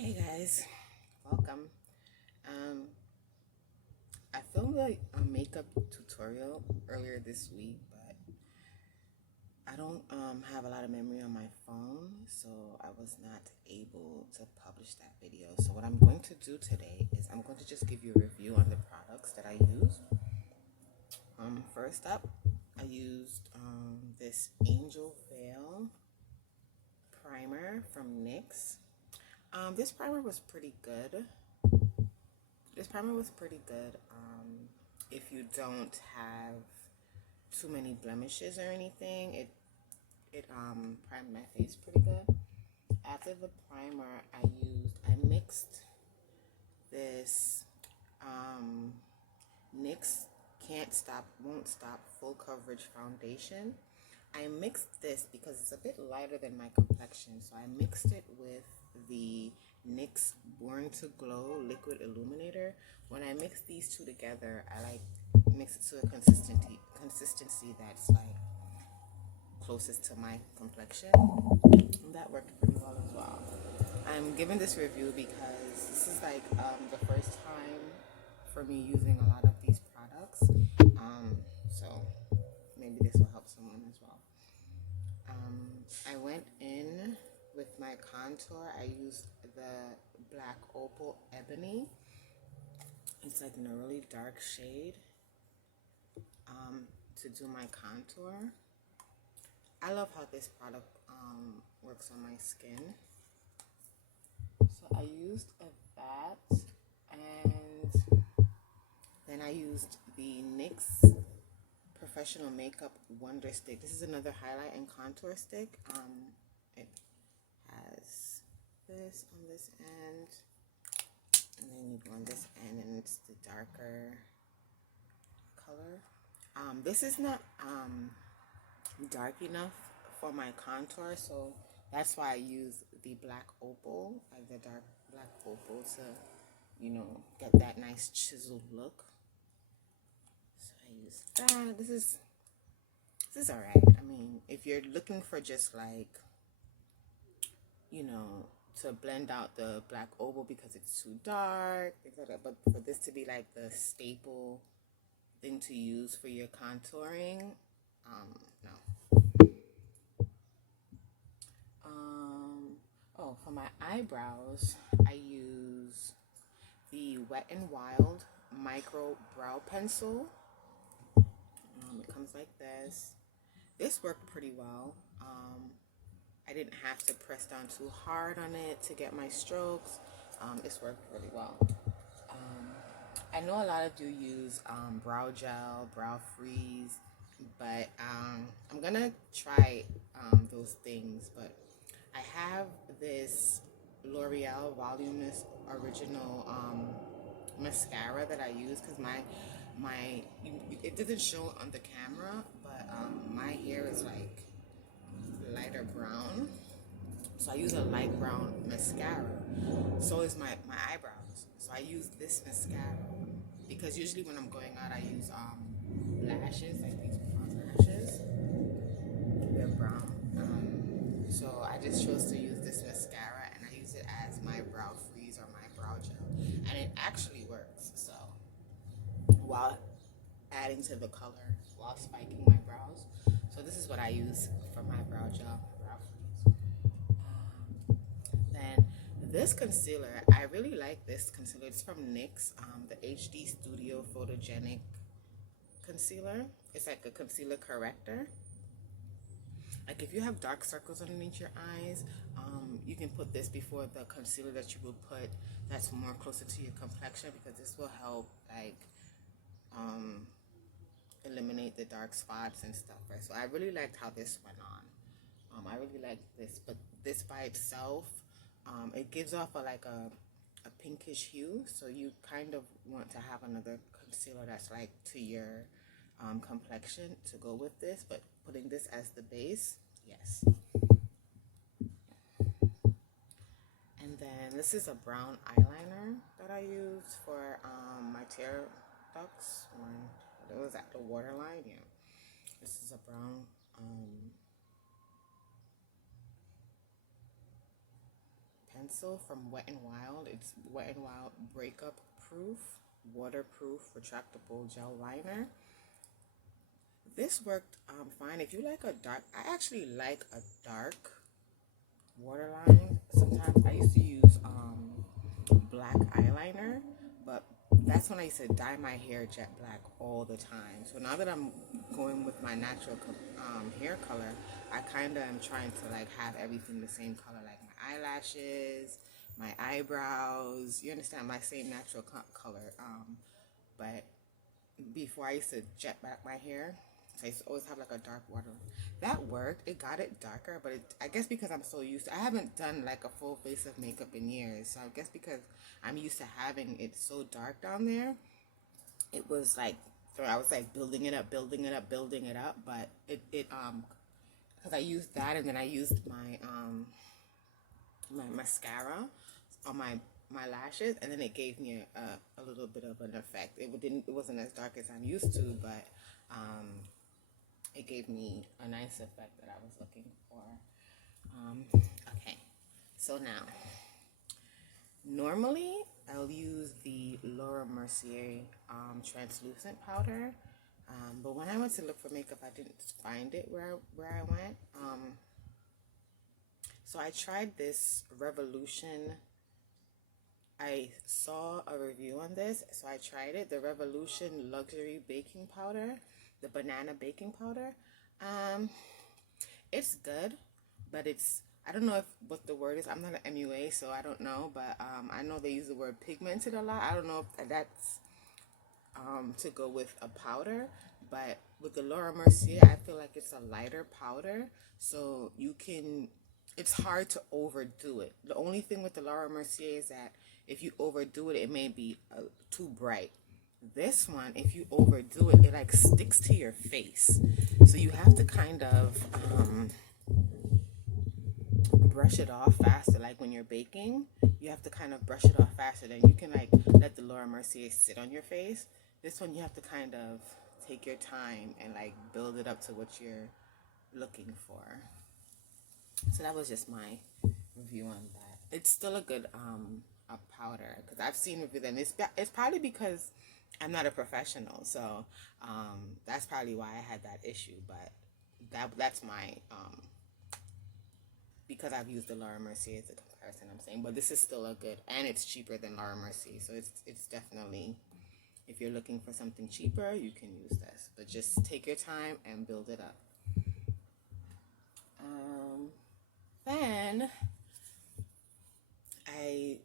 Hey guys, welcome. Um, I filmed a makeup tutorial earlier this week, but I don't have a lot of memory on my phone, so I was not able to publish that video. So what I'm going to do today is I'm going to just give you a review on the products that I use. First up, I used this Angel Veil primer from Nyx. This primer was pretty good. If you don't have too many blemishes or anything, it primed my face pretty good. After the primer, I mixed this NYX Won't Stop Full Coverage Foundation. I mixed this because it's a bit lighter than my complexion, so I mixed it with the NYX Born to Glow Liquid Illuminator. When I mix these two together, I mix it to a consistency that's like closest to my complexion. And that worked pretty well as well. I'm giving this review because this is like the first time for me using a lot of these products. So maybe this will help someone as well. I went in with my contour. I used the Black Opal Ebony. It's like in a really dark shade to do my contour. I love how this product works on my skin. So I used that, and then I used the NYX Professional Makeup Wonder Stick. This is another highlight and contour stick. It has this on this end, and then you go on this end, and it's the darker color. This is not dark enough for my contour, so that's why I use the Black Opal, like the dark Black Opal, to get that nice chiseled look. So I use that. This is alright. I mean, if you're looking for just like to blend out the Black Opal because it's too dark, things like that, but for this to be like the staple thing to use for your contouring, no. For my eyebrows, I use the Wet n Wild Micro Brow Pencil. It comes like this. This worked pretty well. I didn't have to press down too hard on it to get my strokes. This worked really well. I know a lot of you use brow gel, brow freeze, but I'm gonna try those things. But I have this L'Oreal Voluminous Original mascara that I use because it doesn't show on the camera, but my hair is like lighter brown, so I use a light brown mascara. So is my eyebrows, so I use this mascara because usually when I'm going out I use lashes, like these brown lashes. They're brown, so I just chose to use this mascara, and I use it as my brow freeze or my brow gel, and it actually works. So while adding to the color, while spiking my brows, so this is what I use for my brow gel, brow freeze. Then this concealer, I really like this concealer. It's from NYX, the HD Studio Photogenic concealer. It's like a concealer corrector. Like if you have dark circles underneath your eyes, you can put this before the concealer that you will put that's more closer to your complexion, because this will help like eliminate the dark spots and stuff, right? So I really liked how this went on. I really like this, but this by itself, it gives off a pinkish hue, so you kind of want to have another concealer that's like to your complexion to go with this, but putting this as the base, yes. And then this is a brown eyeliner that I used for my tear ducts when it was at the waterline. Yeah, this is a brown pencil from Wet n Wild. It's Wet n Wild Breakup Proof, Waterproof, Retractable Gel Liner. This worked fine. If you like a dark, I actually like a dark waterline. Sometimes I used to use black eyeliner, but that's when I used to dye my hair jet black all the time. So now that I'm going with my natural hair color, I kind of am trying to like have everything the same color, like my eyelashes, my eyebrows, you understand, my same natural color. But before I used to jet back my hair, so I used to always have like a dark water. That worked. It got it darker, but I guess because I'm so used to, I haven't done like a full face of makeup in years. So I guess because I'm used to having it so dark down there, it was like, so I was like building it up, but because I used that, and then I used my my mascara on my lashes, and then it gave me a little bit of an effect. It wasn't as dark as I'm used to, but it gave me a nice effect that I was looking for. Okay, so now, normally I'll use the Laura Mercier translucent powder, but when I went to look for makeup, I didn't find it where I went. So I tried this Revolution. I saw a review on this, so I tried it. The Revolution Luxury Baking Powder, the banana baking powder. It's good, but I don't know what the word is. I'm not an MUA, so I don't know, but I know they use the word pigmented a lot. I don't know if that's to go with a powder, but with the Laura Mercier, I feel like it's a lighter powder, so it's hard to overdo it. The only thing with the Laura Mercier is that if you overdo it, it may be too bright. This one, if you overdo it, it like sticks to your face. So you have to kind of brush it off faster. Like when you're baking, you have to kind of brush it off faster. Then you can like let the Laura Mercier sit on your face. This one, you have to kind of take your time and like build it up to what you're looking for. So that was just my review on that. It's still a good a powder, because I've seen reviews, and it's probably because I'm not a professional, so that's probably why I had that issue. But that's my because I've used the Laura Mercier as a comparison, I'm saying. But this is still a good, and it's cheaper than Laura Mercier, so it's definitely, if you're looking for something cheaper, you can use this. But just take your time and build it up. Then I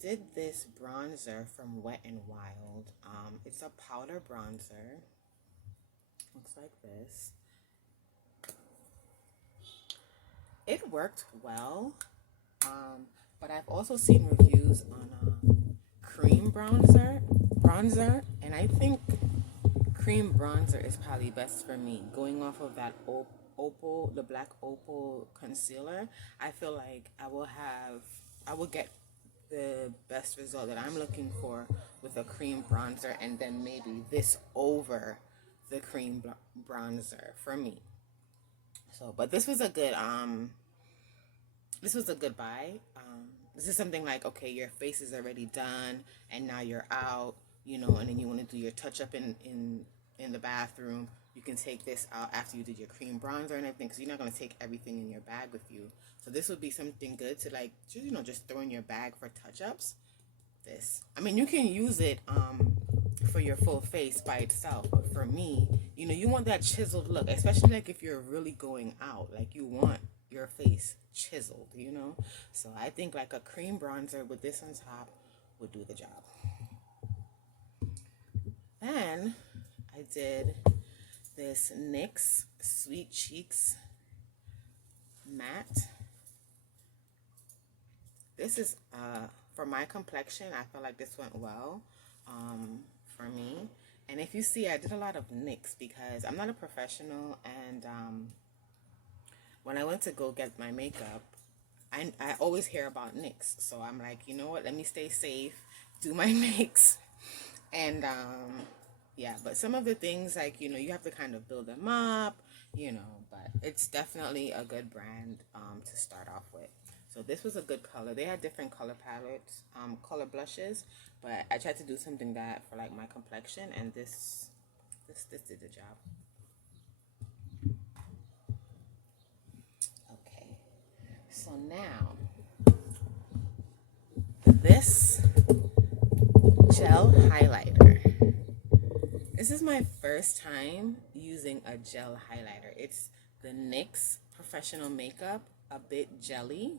did this bronzer from Wet n Wild. It's a powder bronzer. Looks like this. It worked well, but I've also seen reviews on cream bronzer, and I think cream bronzer is probably best for me. Going off of that opal, the black opal concealer, I feel like I will get the best result that I'm looking for with a cream bronzer, and then maybe this over the cream bronzer for me. So, but this was a good buy. This is something like, okay, your face is already done, and now you're out, and then you want to do your touch up in the bathroom. You can take this out after you did your cream bronzer and everything, because you're not going to take everything in your bag with you. So this would be something good to like, just throw in your bag for touch-ups. You can use it for your full face by itself, but for me, you want that chiseled look, especially like if you're really going out, like you want your face chiseled, So I think like a cream bronzer with this on top would do the job. Then I did this NYX Sweet Cheeks Mat. This is for my complexion. I feel like this went well for me. And if you see, I did a lot of NYX because I'm not a professional, and when I went to go get my makeup, I always hear about NYX. So I'm like, you know what, let me stay safe, do my NYX. And yeah, but some of the things, like, you have to kind of build them up, but it's definitely a good brand to start off with. So this was a good color. They had different color palettes, color blushes, but I tried to do something that for like my complexion, and this did the job. Okay, so now this gel highlighter. This is my first time using a gel highlighter. It's the NYX Professional Makeup A Bit Jelly,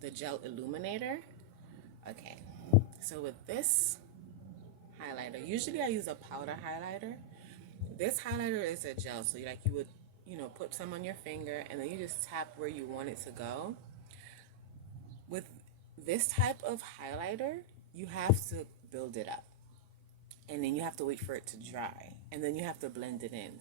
the Gel Illuminator. Okay, so with this highlighter, usually I use a powder highlighter. This highlighter is a gel, so you would, put some on your finger and then you just tap where you want it to go. With this type of highlighter, you have to build it up, and then you have to wait for it to dry, and then you have to blend it in.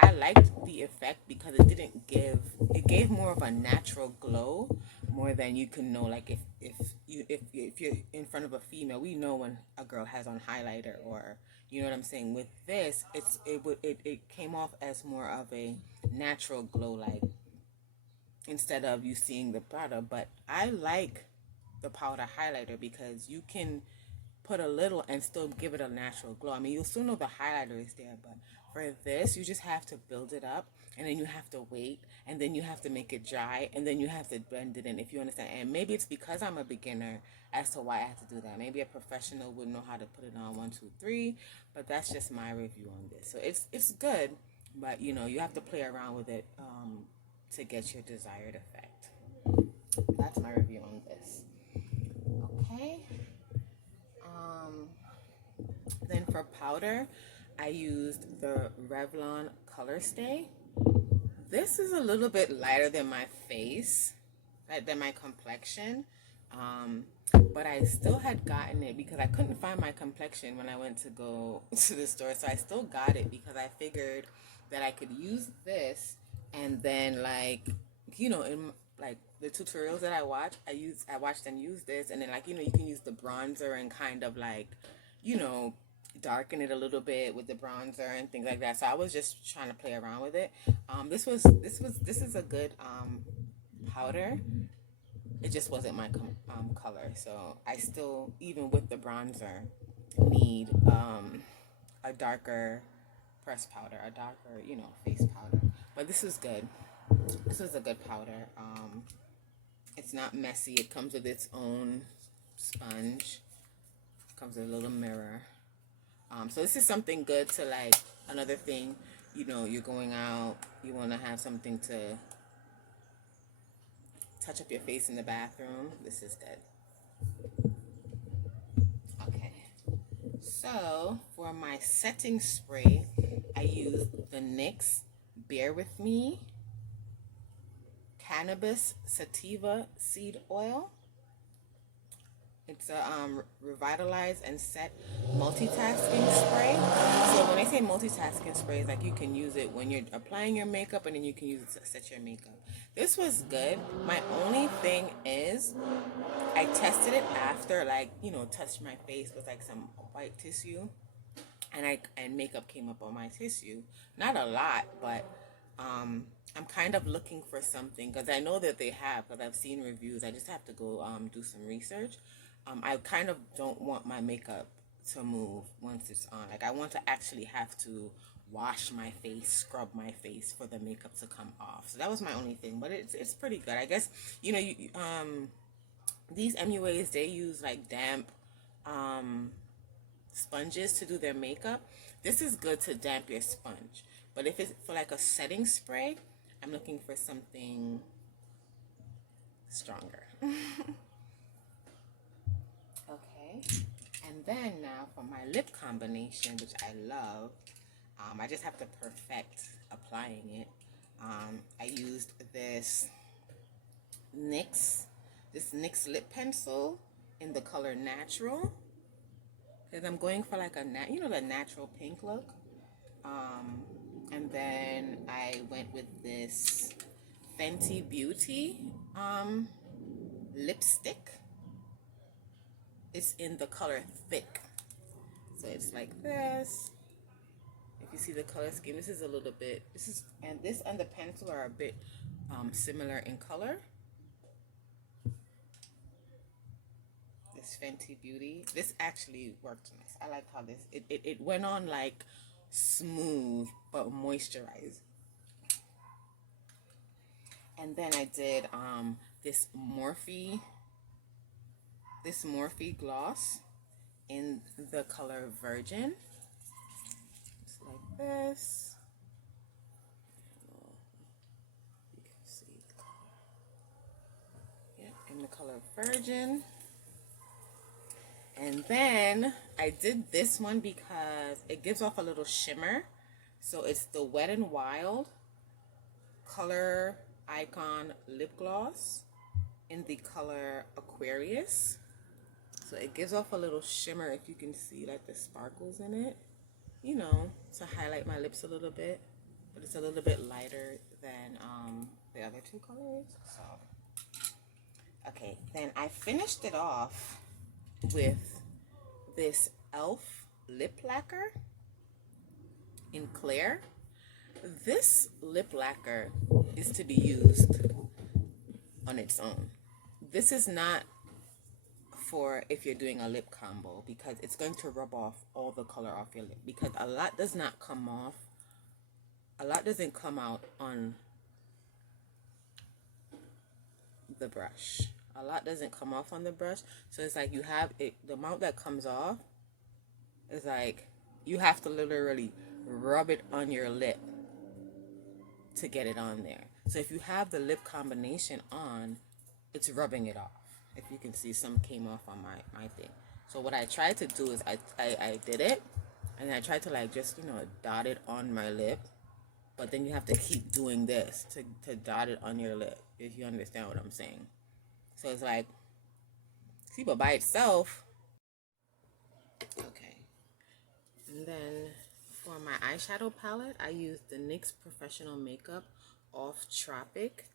I liked the effect because it gave more of a natural glow, more than you can know. Like if you're in front of a female, we know when a girl has on highlighter, or you know what I'm saying. With this, it came off as more of a natural glow, like instead of you seeing the product. But I like the powder highlighter because you can put a little and still give it a natural glow. I mean, you'll still know the highlighter is there, but for this, you just have to build it up, and then you have to wait, and then you have to make it dry, and then you have to blend it in, if you understand. And maybe it's because I'm a beginner as to why I have to do that. Maybe a professional would know how to put it on 1, 2, 3, but that's just my review on this. So it's good, but you have to play around with it to get your desired effect. That's my review on this. Okay. Then for powder, I used the Revlon Colorstay. This is a little bit lighter than my face, than my complexion, but I still had gotten it because I couldn't find my complexion when I went to go to the store. So I still got it because I figured that I could use this, and then in like the tutorials that I watched them use this, and then you can use the bronzer and kind of darken it a little bit with the bronzer and things like that. So I was just trying to play around with it. This is a good powder. It just wasn't my color, so I still, even with the bronzer, need a darker pressed powder, a darker face powder. But this is good. This was a good powder. It's not messy. It comes with its own sponge. Comes with a little mirror. So this is something good to another thing, you're going out, you want to have something to touch up your face in the bathroom. This is good. Okay. So for my setting spray, I use the NYX Bear With Me Cannabis Sativa Seed Oil. It's a revitalize and set multitasking spray. So when I say multitasking spray, it's you can use it when you're applying your makeup, and then you can use it to set your makeup. This was good. My only thing is I tested it after touched my face with some white tissue, and makeup came up on my tissue. Not a lot, but I'm kind of looking for something, because I know that they have, because I've seen reviews. I just have to go do some research. I kind of don't want my makeup to move once it's on. I want to actually have to wash my face, scrub my face for the makeup to come off. So that was my only thing, but it's pretty good. I guess these MUAs, they use damp sponges to do their makeup. This is good to damp your sponge, but if it's for a setting spray, I'm looking for something stronger. Okay, and then now for my lip combination, which I love, I just have to perfect applying it. I used this NYX lip pencil in the color Natural, because I'm going for the natural pink look. And then I went with this Fenty Beauty lipstick. It's in the color Thick. So it's like this. If you see the color scheme, this is a little bit, and the pencil are a bit similar in color. This Fenty Beauty. This actually worked nice. I like how this, it went on like smooth but moisturized. And then I did this Morphe Gloss in the color Virgin. Just like this. You can see the color. Yeah, in the color Virgin. And then I did this one because it gives off a little shimmer. So it's the Wet n Wild Color Icon Lip Gloss in the color Aquarius. So it gives off a little shimmer, if you can see like the sparkles in it, you know, to highlight my lips a little bit, but it's a little bit lighter than the other two colors. So okay, then I finished it off with this e.l.f. lip lacquer in Clear. This lip lacquer is to be used on its own. This is not for if you're doing a lip combo, because it's going to rub off all the color off your lip, because a lot does not come off, a lot doesn't come out on the brush. A lot doesn't come off on the brush, so it's like you have it, the amount that comes off is like you have to literally rub it on your lip to get it on there. So if you have the lip combination on, it's rubbing it off. If you can see, some came off on my thing. So what I tried to do is I did it, and I tried to like just, you know, dot it on my lip, but then you have to keep doing this to dot it on your lip, if you understand what I'm saying. So it's like, see, but by itself. Okay. And then for my eyeshadow palette, I used the NYX Professional Makeup Off Tropic.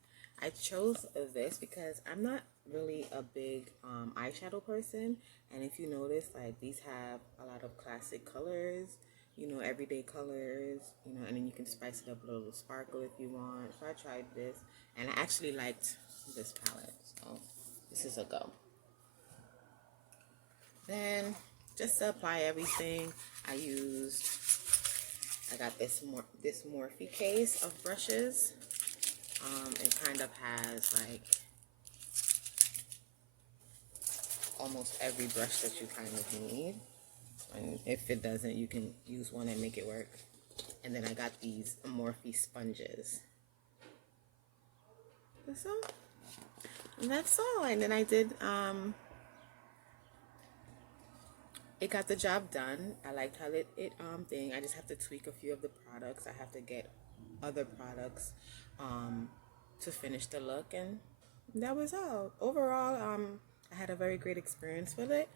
I chose this because I'm not really a big eyeshadow person. And if you notice, like, these have a lot of classic colors, you know, everyday colors, you know, and then you can spice it up with a little sparkle if you want. So I tried this, and I actually liked this palette. So this is a go. Then just to apply everything, I got this Morphe case of brushes. It kind of has like almost every brush that you kind of need, and if it doesn't, you can use one and make it work. And then I got these Morphe sponges. That's all. And that's all. And then I did it got the job done. I liked how it thing. I just have to tweak a few of the products. I have to get other products to finish the look, and that was all. Overall, I had a very great experience with it,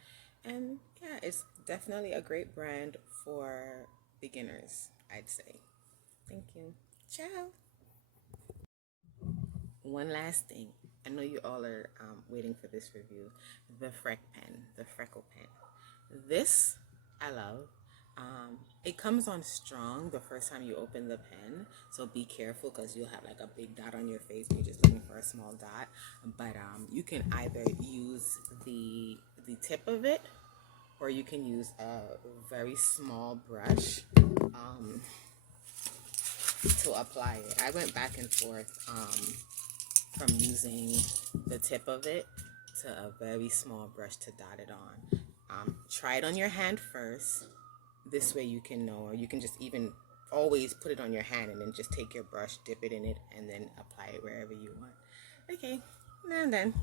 and yeah, it's definitely a great brand for beginners, I'd say. Thank you. Ciao. One last thing. I know you all are waiting for this review. The Freck Pen, the Freckle Pen. This I love. It comes on strong the first time you open the pen, so be careful because you'll have like a big dot on your face and you're just looking for a small dot. But you can either use the tip of it, or you can use a very small brush to apply it. I went back and forth from using the tip of it to a very small brush to dot it on. Try it on your hand first. This way you can know, or you can just even always put it on your hand and then just take your brush, dip it in it, and then apply it wherever you want. Okay, now I'm done.